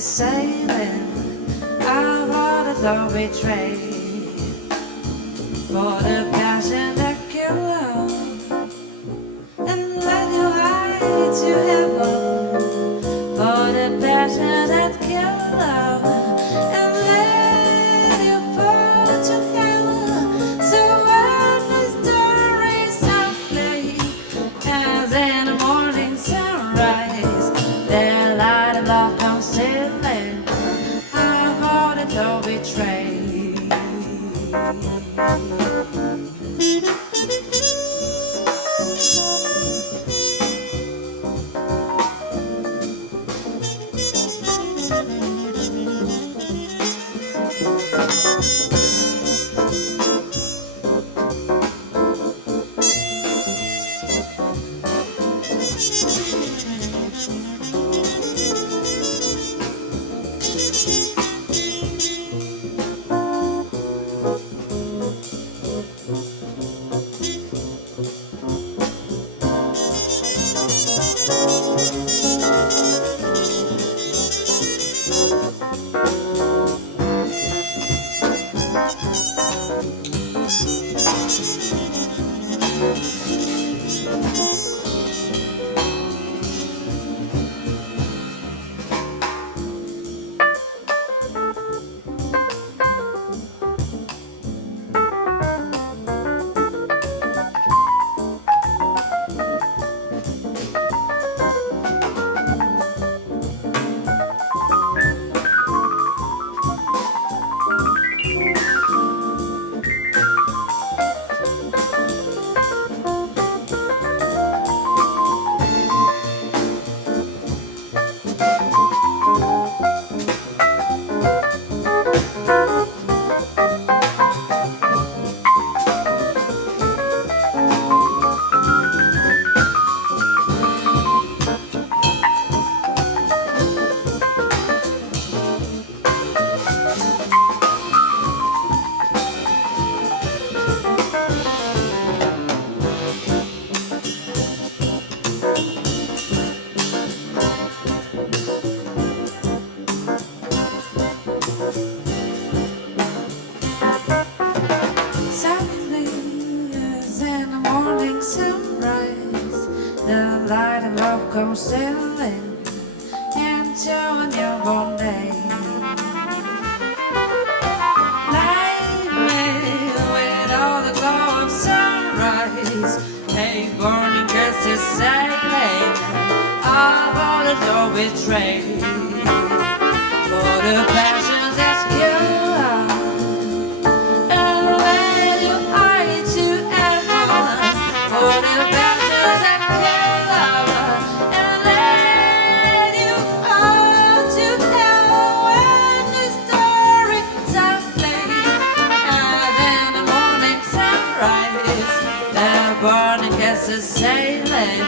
is sailing. I wanna don't betray for the passion that kill love, and let you hide to heaven for the passion that kill love, and let you fall to heaven. So when the stories softly as in the morning sunrise, the light of love comes sailing. I wanna don't betray. Sailing into a newborn day. Light me with all the glow of sunrise. Hey, burning kisses sailing. I wanna don't betray for the passions that you love, and let you hide to everyone for the passions that you love. Sailing,